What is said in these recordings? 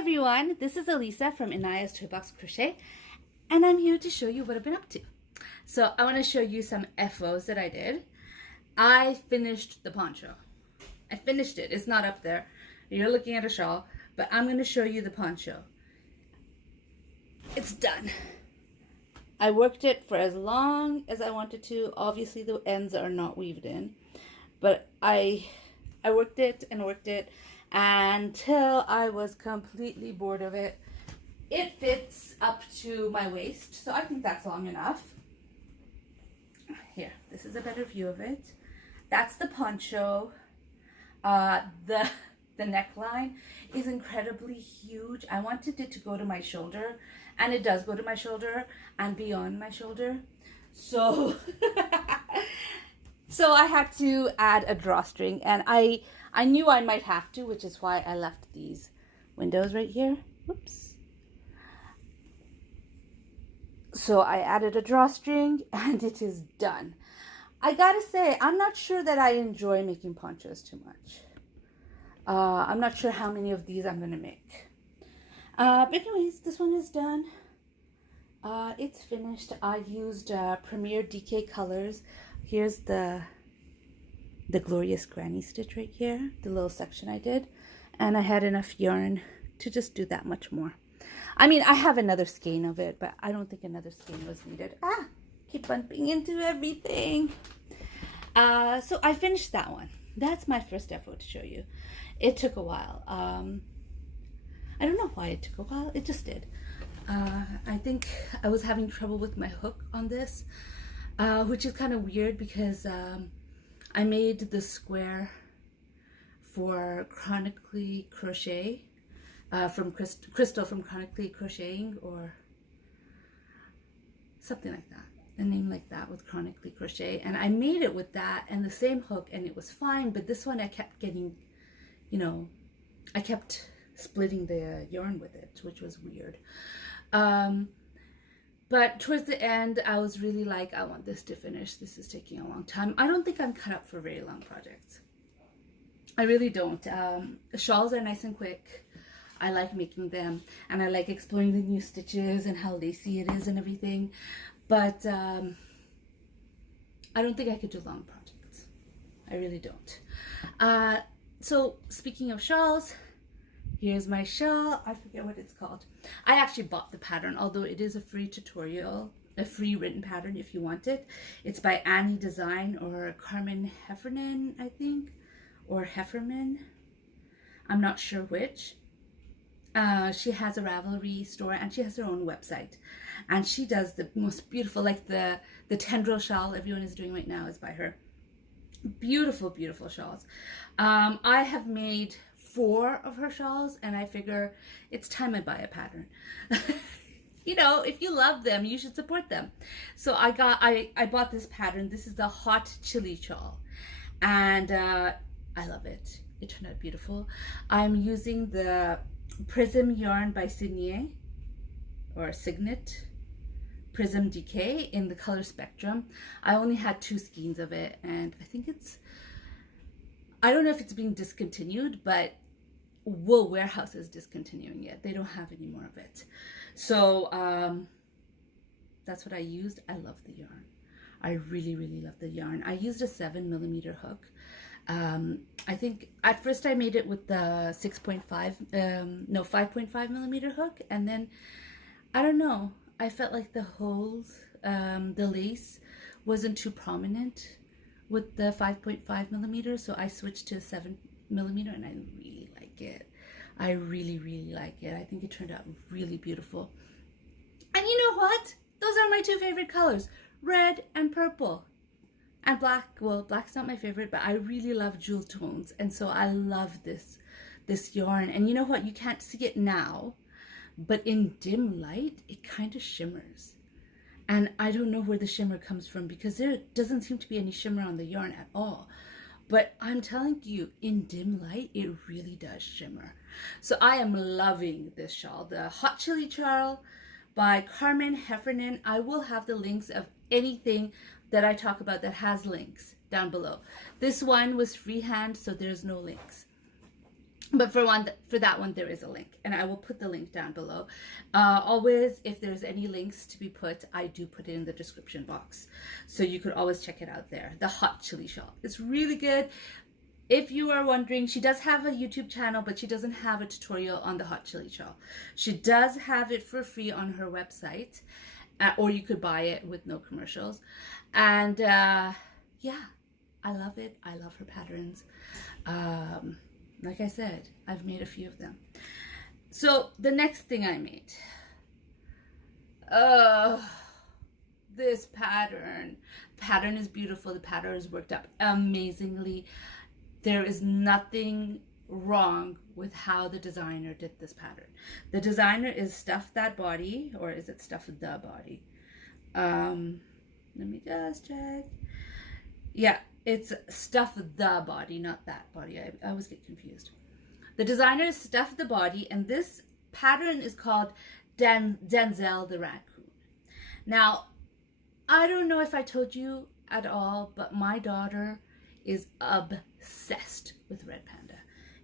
everyone, this is Elisa from Inaya's Toy Box Crochet, and I'm here to show you what I've been up to. So I want to show you some FOs that I did. I finished the poncho. I finished it. It's not up there. You're looking at a shawl, but I'm going to show you the poncho. It's done. I worked it for as long as I wanted to. Obviously the ends are not weaved in, but I worked it and worked it until I was completely bored of it. It fits up to my waist, so I think that's long enough. Here, this is a better view of it. That's the poncho. The neckline is incredibly huge. I wanted it to go to my shoulder, and it does go to my shoulder and beyond my shoulder. So so I had to add a drawstring, and I knew I might have to, which is why I left these windows right here. Whoops. So I added a drawstring and it is done. I gotta say, I'm not sure that I enjoy making ponchos too much. I'm not sure how many of these I'm gonna make. But anyways, this one is done. It's finished. I used Premier DK colors. Here's the glorious granny stitch right here, the little section I did, and I had enough yarn to just do that much more. I mean, I have another skein of it, but I don't think another skein was needed. Keep bumping into everything. So I finished that one. That's my first FO to show you. It took a while. I don't know why it took a while. It just did. I think I was having trouble with my hook on this, which is kind of weird because I made the square for Chronically Crochet, from Crystal from Chronically Crocheting, or something like that, a name like that, with Chronically Crochet. And I made it with that and the same hook, and it was fine. But this one I kept getting, I kept splitting the yarn with it, which was weird. But towards the end, I was really like, I want this to finish. This is taking a long time. I don't think I'm cut up for very long projects. I really don't. Shawls are nice and quick. I like making them, and I like exploring the new stitches and how lacy it is and everything. But I don't think I could do long projects. I really don't. So speaking of shawls, here's my shawl. I forget what it's called. I actually bought the pattern, although it is a free tutorial, a free written pattern if you want it. It's by Annie Design or Carmen Heffernan, I think, or Hefferman. I'm not sure which. She has a Ravelry store and she has her own website, and she does the most beautiful, like the tendril shawl everyone is doing right now is by her. Beautiful, beautiful shawls. I have made 4 of her shawls, and I figure it's time I buy a pattern. If you love them, you should support them. So I bought this pattern. This is the hot chili shawl, and I love it. It turned out beautiful. I'm using the Prism yarn by Signet, or Signet, Prism DK in the color Spectrum. I only had 2 skeins of it, and I think I don't know if it's being discontinued, but Wool Warehouse is discontinuing it. They don't have any more of it. So that's what I used. I love the yarn. I really, really love the yarn. I used a 7mm hook. I think at first I made it with the 5.5mm hook, and then I don't know, I felt like the holes, the lace wasn't too prominent with the 5.5mm, so I switched to 7mm, and I really like it. I really, really like it. I think it turned out really beautiful. And you know what? Those are my 2 favorite colors, red and purple. And black. Well, black's not my favorite, but I really love jewel tones, and so I love this yarn. And you know what? You can't see it now, but in dim light, it kind of shimmers. And I don't know where the shimmer comes from, because there doesn't seem to be any shimmer on the yarn at all. But I'm telling you, in dim light, it really does shimmer. So I am loving this shawl, the Hot Chili Shawl by Carmen Heffernan. I will have the links of anything that I talk about that has links down below. This one was freehand, so there's no links. But for that one, there is a link, and I will put the link down below. Always, if there's any links to be put, I do put it in the description box, so you could always check it out there. The hot chili shawl, it's really good. If you are wondering, she does have a YouTube channel, but she doesn't have a tutorial on the hot chili shawl. She does have it for free on her website, or you could buy it with no commercials. And yeah, I love it. I love her patterns. Like I said, I've made a few of them. So the next thing I made, this pattern. Pattern is beautiful. The pattern is worked up amazingly. There is nothing wrong with how the designer did this pattern. The designer is Stuff That Body, or is it Stuff the Body? Let me just check. Yeah, it's Stuff the Body, not That Body. I always get confused. The designer is Stuff the Body, and this pattern is called Denzel the Raccoon. Now, I don't know if I told you at all, but my daughter is obsessed with Red Panda.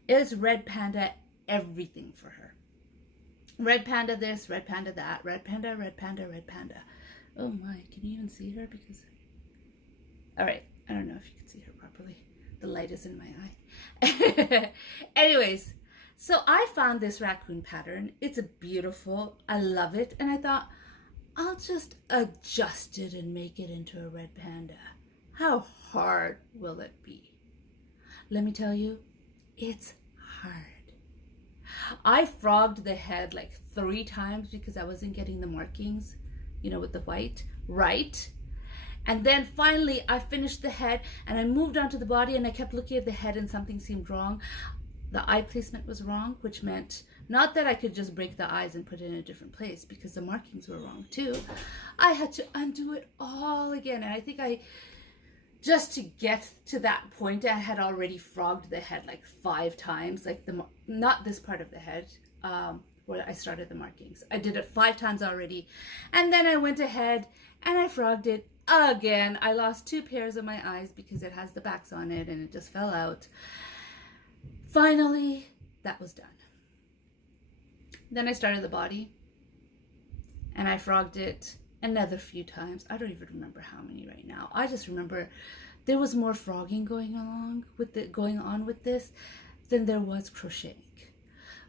It's Red Panda everything for her. Red Panda this, Red Panda that, Red Panda, Red Panda, Red Panda. Oh my, can you even see her? Because, all right, I don't know if you can see her properly. The light is in my eye. Anyways, so I found this raccoon pattern. It's beautiful. I love it. And I thought, I'll just adjust it and make it into a red panda. How hard will it be? Let me tell you, it's hard. I frogged the head like 3 times because I wasn't getting the markings, you know, with the white, right? And then finally I finished the head and I moved on to the body, and I kept looking at the head and something seemed wrong. The eye placement was wrong, which meant not that I could just break the eyes and put it in a different place, because the markings were wrong too. I had to undo it all again. And I think just to get to that point, I had already frogged the head like 5 times, like not this part of the head, where I started the markings. I did it 5 times already. And then I went ahead and I frogged it again. I lost 2 pairs of my eyes because it has the backs on it and it just fell out. Finally, that was done. Then I started the body and I frogged it another few times. I don't even remember how many right now. I just remember there was more frogging going on with this than there was crocheting.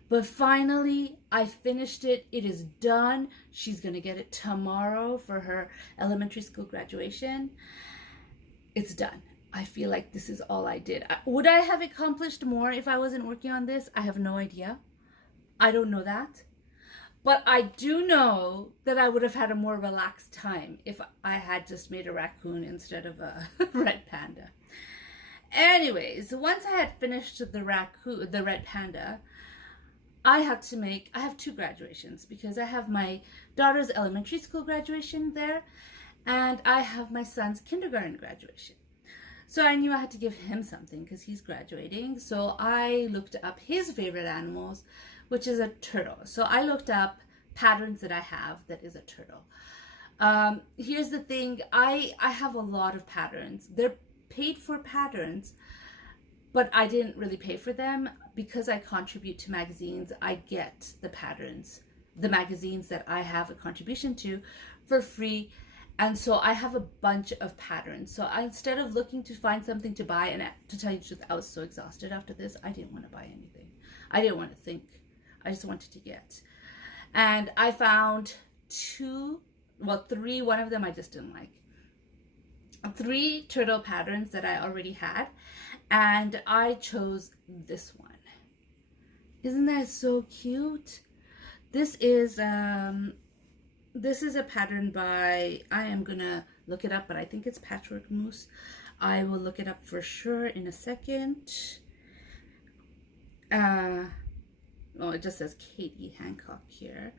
But finally, I finished it. It is done. She's gonna get it tomorrow for her elementary school graduation. It's done. I feel like this is all I did. Would I have accomplished more if I wasn't working on this? I have no idea. I don't know that. But I do know that I would have had a more relaxed time if I had just made a raccoon instead of a red panda. Anyways, once I had finished the red panda, I have 2 graduations, because I have my daughter's elementary school graduation there, and I have my son's kindergarten graduation. So I knew I had to give him something because he's graduating. So I looked up his favorite animals, which is a turtle. So I looked up patterns that I have that is a turtle. Here's the thing. I have a lot of patterns. They're paid for patterns, but I didn't really pay for them because I contribute to magazines. I get the patterns, the magazines that I have a contribution to, for free. And so I have a bunch of patterns. So instead of looking to find something to buy, and to tell you the truth, I was so exhausted after this, I didn't want to buy anything. I didn't want to think. I just wanted to get. And I found 3, one of them I just didn't like. 3 turtle patterns that I already had, and I chose this one. Isn't that so cute? This is a pattern by, I am gonna look it up, but I think it's Patchwork Moose. I will look it up for sure in a second. Well, it just says Katie Hancock here,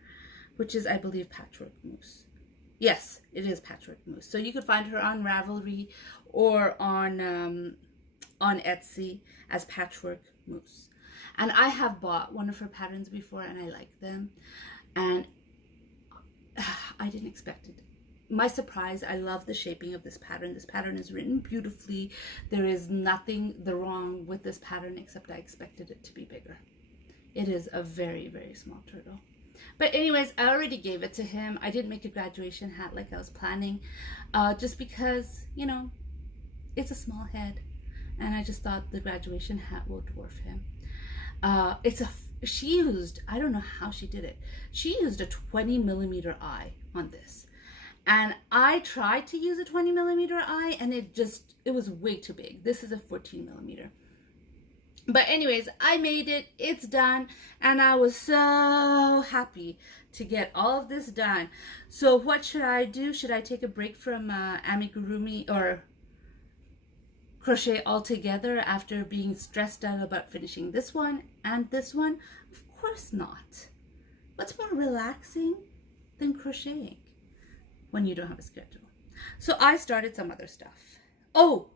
which is, I believe, Patchwork Moose. Yes, it is Patchwork Moose. So you could find her on Ravelry or on Etsy as Patchwork Moose. And I have bought one of her patterns before, and I like them. And I didn't expect it. My surprise, I love the shaping of this pattern. This pattern is written beautifully. There is nothing wrong with this pattern except I expected it to be bigger. It is a very, very small turtle. But anyways, I already gave it to him. I didn't make a graduation hat like I was planning, just because, you know, it's a small head. And I just thought the graduation hat will dwarf him. She used, I don't know how she did it. She used a 20 millimeter eye on this. And I tried to use a 20 millimeter eye and it was way too big. This is a 14 millimeter. But anyways, I made it, it's done, and I was so happy to get all of this done. So what should I do? Should I take a break from amigurumi or crochet altogether after being stressed out about finishing this one and this one? Of course not. What's more relaxing than crocheting when you don't have a schedule? So I started some other stuff. Oh,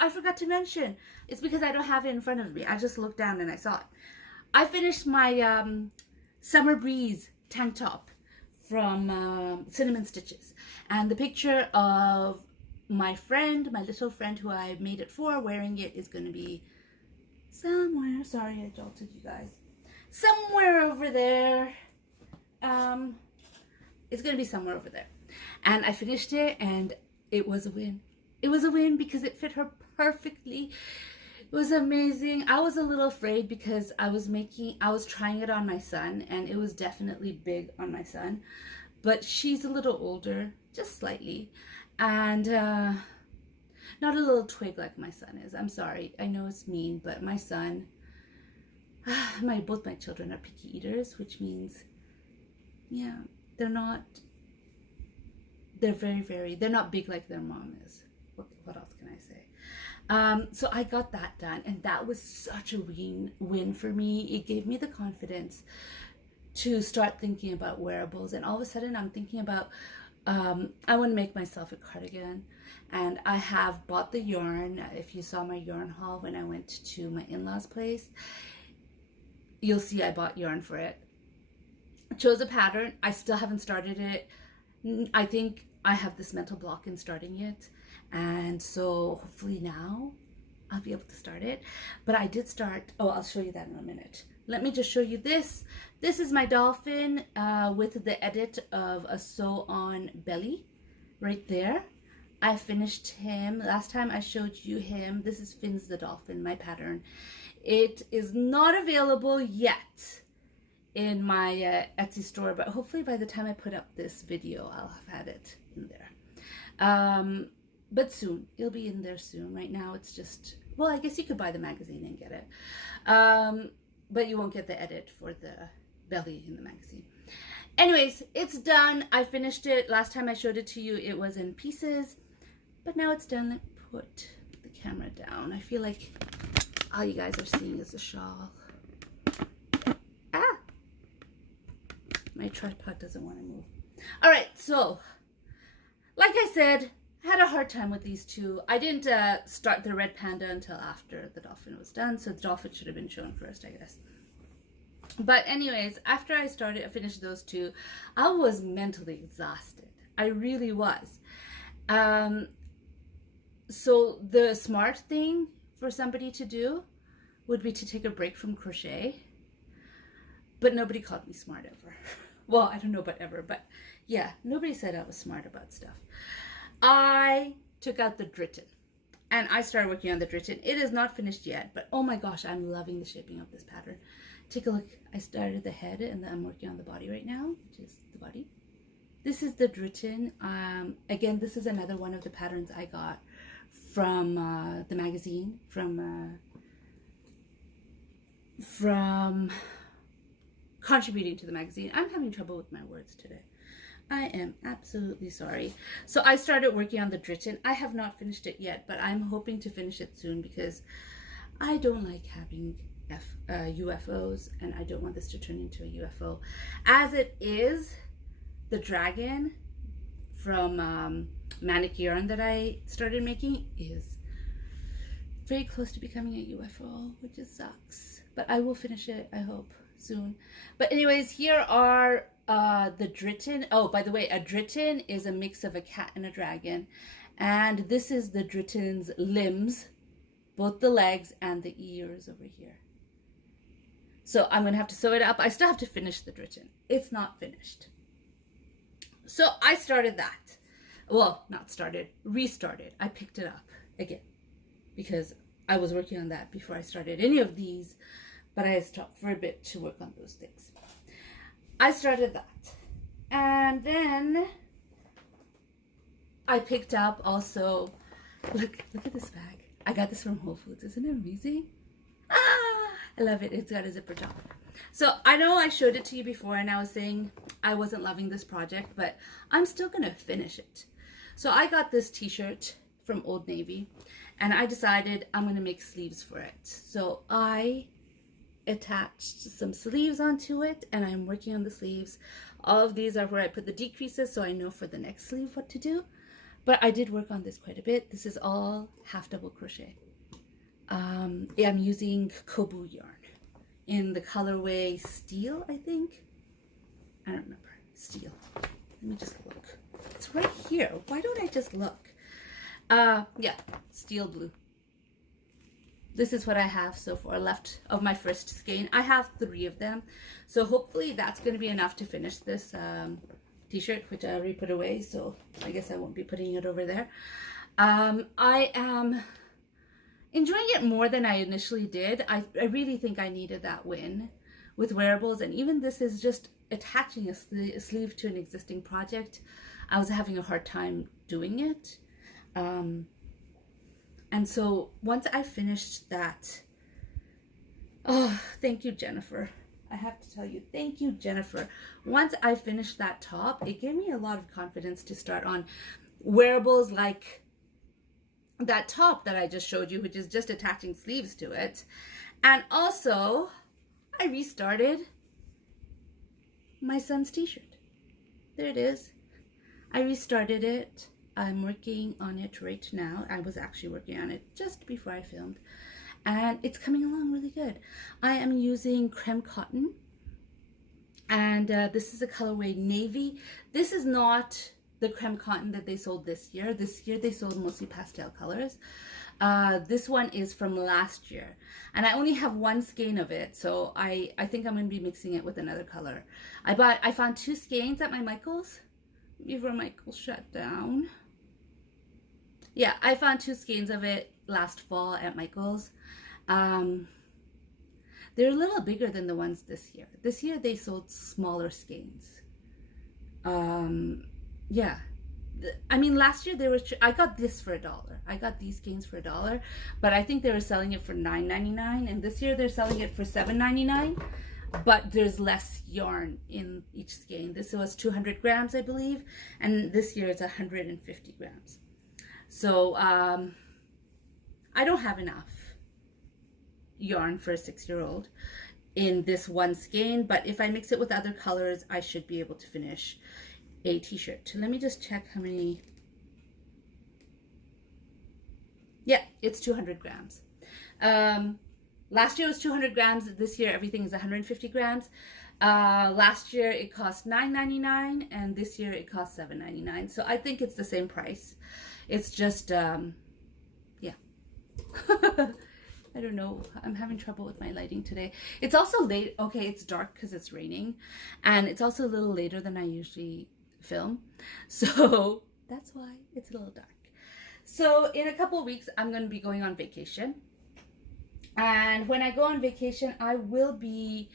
I forgot to mention. It's because I don't have it in front of me. I just looked down and I saw it. I finished my Summer Breeze tank top from Cinnamon Stitches. And the picture of my friend, my little friend who I made it for, wearing it is going to be somewhere. Sorry, I jolted you guys. Somewhere over there. It's going to be somewhere over there. And I finished it and it was a win. It was a win because it fit her perfectly. It was amazing. I was a little afraid because I was trying it on my son and it was definitely big on my son. But she's a little older, just slightly. And not a little twig like my son is. I'm sorry. I know it's mean, but my son, both my children are picky eaters, which means, yeah, they're not big like their mom is. What else can I say? So I got that done, and that was such a win for me. It gave me the confidence to start thinking about wearables, and all of a sudden I'm thinking about I want to make myself a cardigan, and I have bought the yarn. If you saw my yarn haul when I went to my in-laws place, you'll see I bought yarn for it. Chose a pattern. I still haven't started it. I think I have this mental block in starting it, and so hopefully now I'll be able to start it. But I did start. Oh, I'll show you that in a minute. Let me just show you this. This is my dolphin with the edit of a sew on belly right there. I finished him. Last time I showed you him. This is Fins the dolphin, my pattern. It is not available yet in my Etsy store, but hopefully by the time I put up this video, I'll have had it in there. But soon, it'll be in there soon. Right now, it's just, well, I guess you could buy the magazine and get it. But you won't get the edit for the belly in the magazine. Anyways, it's done. I finished it. Last time I showed it to you, it was in pieces, but now it's done. Let me put the camera down. I feel like all you guys are seeing is the shawl. Ah! My tripod doesn't want to move. All right, so like I said, I had a hard time with these two. I didn't start the red panda until after the dolphin was done, so the dolphin should have been shown first, I guess. But anyways, after I finished those two, I was mentally exhausted. I really was. So the smart thing for somebody to do would be to take a break from crochet. But nobody called me smart ever. Well, I don't know about ever, but yeah, nobody said I was smart about stuff. I took out the Dritten and I started working on the Dritten. It is not finished yet, but oh my gosh, I'm loving the shaping of this pattern. Take a look. I started the head and then I'm working on the body right now, which is the body. This is the Dritten. Again, this is another one of the patterns I got from the magazine, from contributing to the magazine. I'm having trouble with my words today. I am absolutely sorry. So I started working on the Dritten. I have not finished it yet, but I'm hoping to finish it soon because I don't like having UFOs, and I don't want this to turn into a UFO. As it is, the dragon from Manic Yarn that I started making is very close to becoming a UFO, which just sucks. But I will finish it, I hope, soon. But anyways, here are the Dritten. Oh, by the way, a Dritten is a mix of a cat and a dragon. And this is the Dritten's limbs, both the legs and the ears over here. So I'm gonna have to sew it up. I still have to finish the dritten. It's not finished. So I started that. Well, not started, restarted. I picked it up again because I was working on that before I started any of these, but I had stopped for a bit to work on those things. I started that. And then I picked up also, look at this bag. I got this from Whole Foods. Isn't it amazing? Ah, I love it. It's got a zipper top. So I know I showed it to you before and I was saying I wasn't loving this project, but I'm still going to finish it. So I got this t-shirt from Old Navy and I decided I'm going to make sleeves for it. So I attached some sleeves onto it and I'm working on the sleeves. All of these are where I put the decreases so I know for the next sleeve what to do. But I did work on this quite a bit. This is all half double crochet. I'm using Kobu yarn in the colorway Steel, I think. I don't remember. Steel. Let me just look. It's right here. Why don't I just look? Yeah, Steel Blue. This is what I have so far left of my first skein. I have 3 of them. So hopefully that's going to be enough to finish this t-shirt, which I already put away. So I guess I won't be putting it over there. I am enjoying it more than I initially did. I really think I needed that win with wearables. And even this is just attaching a sleeve to an existing project. I was having a hard time doing it. And so once I finished that, oh, thank you, Jennifer. I have to tell you, thank you, Jennifer. Once I finished that top, it gave me a lot of confidence to start on wearables like that top that I just showed you, which is just attaching sleeves to it. And also, I restarted my son's t-shirt. There it is. I restarted it. I'm working on it right now. I was actually working on it just before I filmed. And it's coming along really good. I am using Creme Cotton. And this is a colorway Navy. This is not the Creme Cotton that they sold this year. This year they sold mostly pastel colors. This one is from last year. And I only have 1 skein of it. So I think I'm going to be mixing it with another color. I found 2 skeins at my Michael's before Michael's shut down. Yeah, I found 2 skeins of it last fall at Michael's. They're a little bigger than the ones this year. This year they sold smaller skeins. Yeah. I mean, last year I got this for $1. I got these skeins for $1, but I think they were selling it for $9.99, and this year they're selling it for $7.99. But there's less yarn in each skein. This was 200 grams, I believe, and this year it's 150 grams. So I don't have enough yarn for a 6-year-old in this 1 skein, but if I mix it with other colors, I should be able to finish a t-shirt. Let me just check how many. Yeah, it's 200 grams. Last year was 200 grams. This year everything is 150 grams. Last year it cost $9.99 and this year it costs $7.99. So I think it's the same price. It's just, yeah. I don't know. I'm having trouble with my lighting today. It's also late. Okay, it's dark because it's raining. And it's also a little later than I usually film. So that's why it's a little dark. So in a couple of weeks, I'm going to be going on vacation. And when I go on vacation, I will be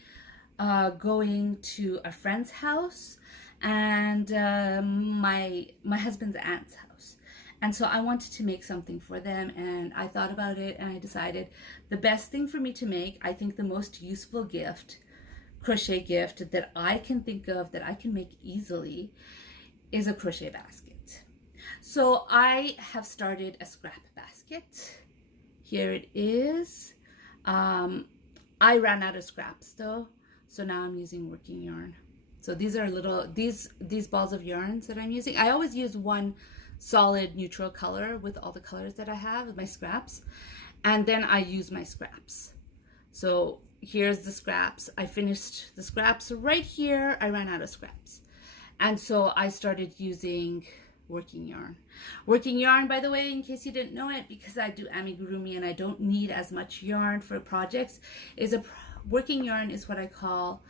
going to a friend's house and my husband's aunt's house. And so I wanted to make something for them, and I thought about it and I decided the best thing for me to make, I think the most useful gift, crochet gift that I can think of that I can make easily is a crochet basket. So I have started a scrap basket. Here it is. I ran out of scraps though, so now I'm using working yarn. So these are these balls of yarns that I'm using. I always use one solid neutral color with all the colors that I have with my scraps, and then I use my scraps. So here's the scraps. I finished the scraps right here. I ran out of scraps, and so I started using working yarn. Working yarn, by the way, in case you didn't know it, because I do amigurumi and I don't need as much yarn for projects, is working yarn is what I call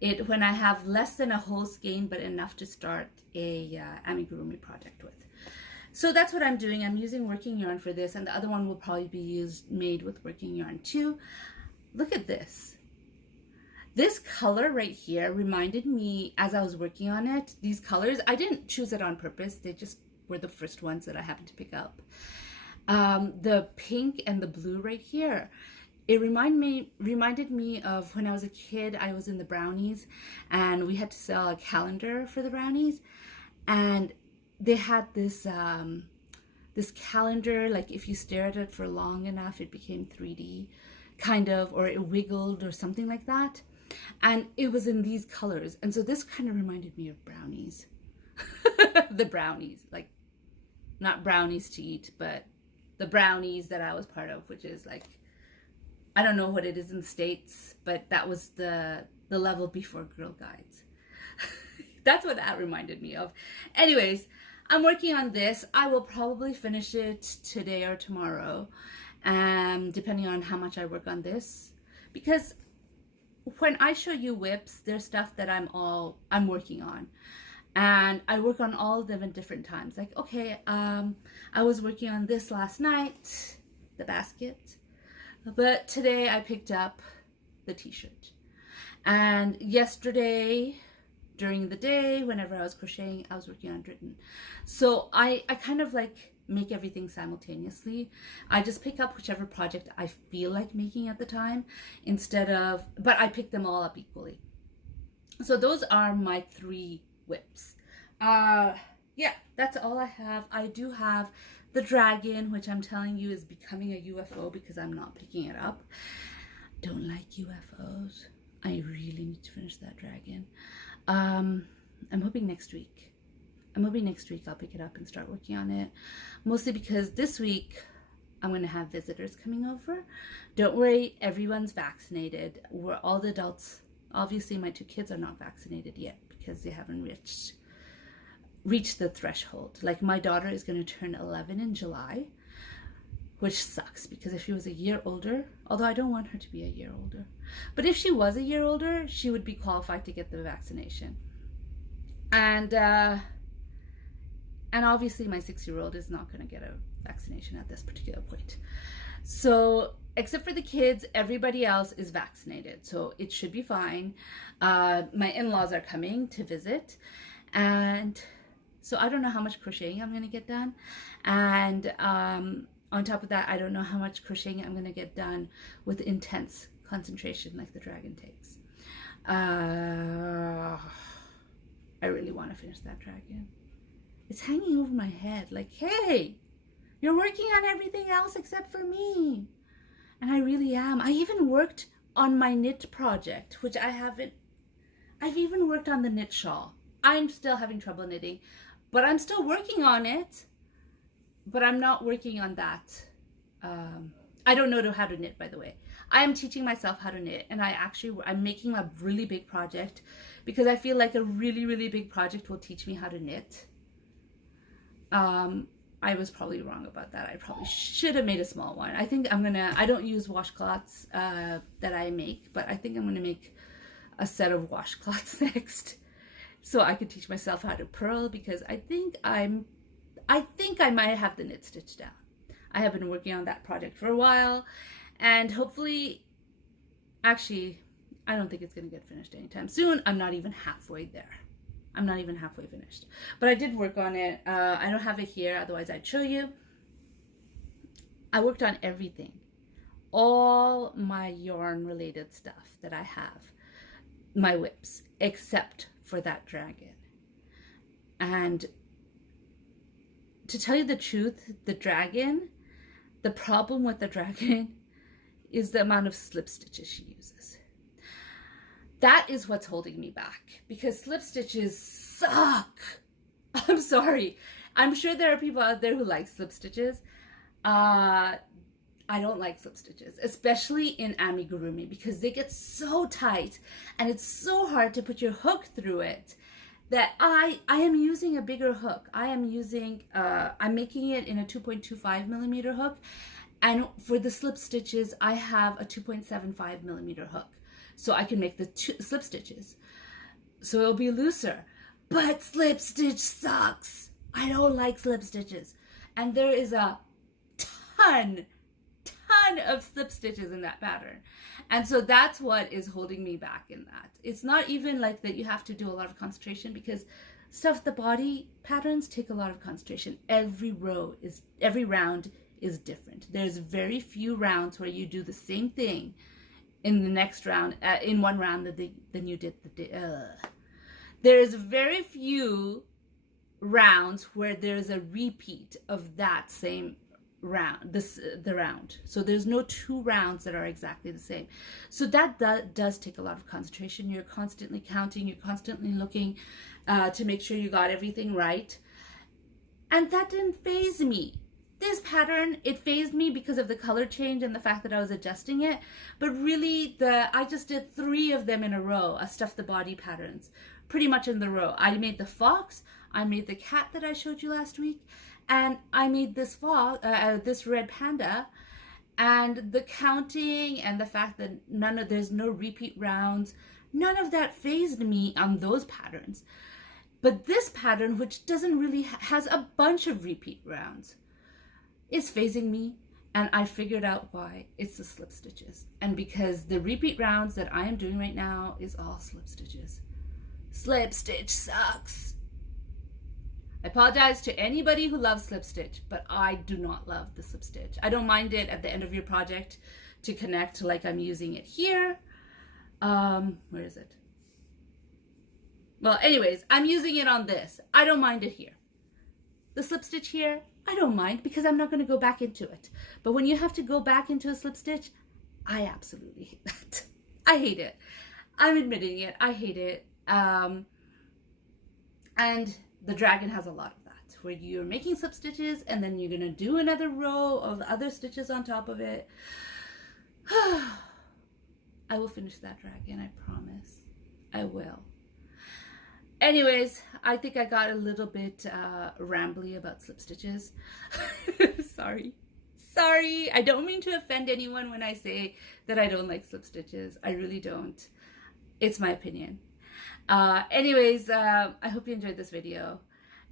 it when I have less than a whole skein, but enough to start a amigurumi project with. So that's what I'm doing. I'm using working yarn for this, and the other one will probably be made with working yarn too. Look at this. This color right here reminded me, as I was working on it, these colors, I didn't choose it on purpose. They just were the first ones that I happened to pick up. The pink and the blue right here, it reminded me of when I was a kid. I was in the Brownies, and we had to sell a calendar for the Brownies, and they had this this calendar, like if you stare at it for long enough, it became 3D, kind of, or it wiggled or something like that. And it was in these colors. And so this kind of reminded me of Brownies. The Brownies, like not brownies to eat, but the Brownies that I was part of, which is like, I don't know what it is in the States, but that was the level before Girl Guides. That's what that reminded me of. Anyways, I'm working on this. I will probably finish it today or tomorrow, depending on how much I work on this. Because when I show you whips, there's stuff that I'm working on. And I work on all of them at different times. Like, okay, I was working on this last night, the basket. But today I picked up the t-shirt. And yesterday, during the day, whenever I was crocheting, I was working on Dritten. So I kind of like make everything simultaneously. I just pick up whichever project I feel like making at the time but I pick them all up equally. So those are my 3 whips. Yeah, that's all I have. I do have the dragon, which I'm telling you is becoming a UFO because I'm not picking it up. Don't like UFOs. I really need to finish that dragon. I'm hoping next week. I'll pick it up and start working on it. Mostly because this week I'm going to have visitors coming over. Don't worry, everyone's vaccinated. We're all the adults. Obviously, my 2 kids are not vaccinated yet because they haven't reached the threshold. Like, my daughter is going to turn 11 in July, which sucks because if she was a year older, although I don't want her to be a year older, but if she was a year older, she would be qualified to get the vaccination. And obviously my 6-year-old is not going to get a vaccination at this particular point. So except for the kids, everybody else is vaccinated. So it should be fine. My in-laws are coming to visit. And so I don't know how much crocheting I'm going to get done. And on top of that, I don't know how much crocheting I'm going to get done with intense concentration like the dragon takes. I really want to finish that dragon. It's hanging over my head like, hey, you're working on everything else except for me. And I really am. I even worked on my knit project, which I've even worked on the knit shawl. I'm still having trouble knitting, but I'm still working on it. But I'm not working on that. I don't know how to knit, by the way. I am teaching myself how to knit, and I'm making a really big project because I feel like a really, really big project will teach me how to knit. I was probably wrong about that. I probably should have made a small one. I think I don't use washcloths that I make, but I think I'm gonna make a set of washcloths next so I could teach myself how to purl, because I think I might have the knit stitch down. I have been working on that project for a while, and hopefully, actually, I don't think it's gonna get finished anytime soon. I'm not even halfway there. I'm not even halfway finished, but I did work on it. I don't have it here, otherwise I'd show you. I worked on everything, all my yarn related stuff that I have, my whips, except for that dragon. And to tell you the truth, the problem with the dragon is the amount of slip stitches she uses. That is what's holding me back, because slip stitches suck. I'm sorry. I'm sure there are people out there who like slip stitches. I don't like slip stitches, especially in amigurumi, because they get so tight and it's so hard to put your hook through it that I am using a bigger hook. I'm making it in a 2.25 millimeter hook, And for the slip stitches, I have a 2.75 millimeter hook, so I can make the slip stitches. So it'll be looser. But slip stitch sucks. I don't like slip stitches. And there is a ton of slip stitches in that pattern. And so that's what is holding me back in that. It's not even like that you have to do a lot of concentration, because stuff the body patterns take a lot of concentration. Every round is different. There's very few rounds where you do the same thing in the next round, in one round than you did there's very few rounds where there's a repeat of that same round, the round. So there's no two rounds that are exactly the same. So that does take a lot of concentration. You're constantly counting, you're constantly looking to make sure you got everything right. And that didn't faze me. This pattern, it fazed me because of the color change and the fact that I was adjusting it. But really, I just did 3 of them in a row, stuff the body patterns, pretty much in the row. I made the fox, I made the cat that I showed you last week, and I made this this red panda. And the counting and the fact that there's no repeat rounds, none of that fazed me on those patterns. But this pattern, which doesn't really has a bunch of repeat rounds, is phasing me, and I figured out why. It's the slip stitches. And because the repeat rounds that I am doing right now is all slip stitches. Slip stitch sucks. I apologize to anybody who loves slip stitch, but I do not love the slip stitch. I don't mind it at the end of your project to connect, like I'm using it here. Where is it? Well, anyways, I'm using it on this. I don't mind it here. The slip stitch here, I don't mind, because I'm not going to go back into it. But when you have to go back into a slip stitch, I absolutely hate that. I hate it. I'm admitting it. I hate it. And the dragon has a lot of that, where you're making slip stitches and then you're going to do another row of other stitches on top of it. I will finish that dragon, I promise. I will. Anyways, I think I got a little bit rambly about slip stitches. Sorry. I don't mean to offend anyone when I say that I don't like slip stitches. I really don't. It's my opinion. Anyways, I hope you enjoyed this video.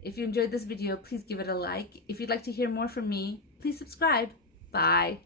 If you enjoyed this video, please give it a like. If you'd like to hear more from me, please subscribe. Bye.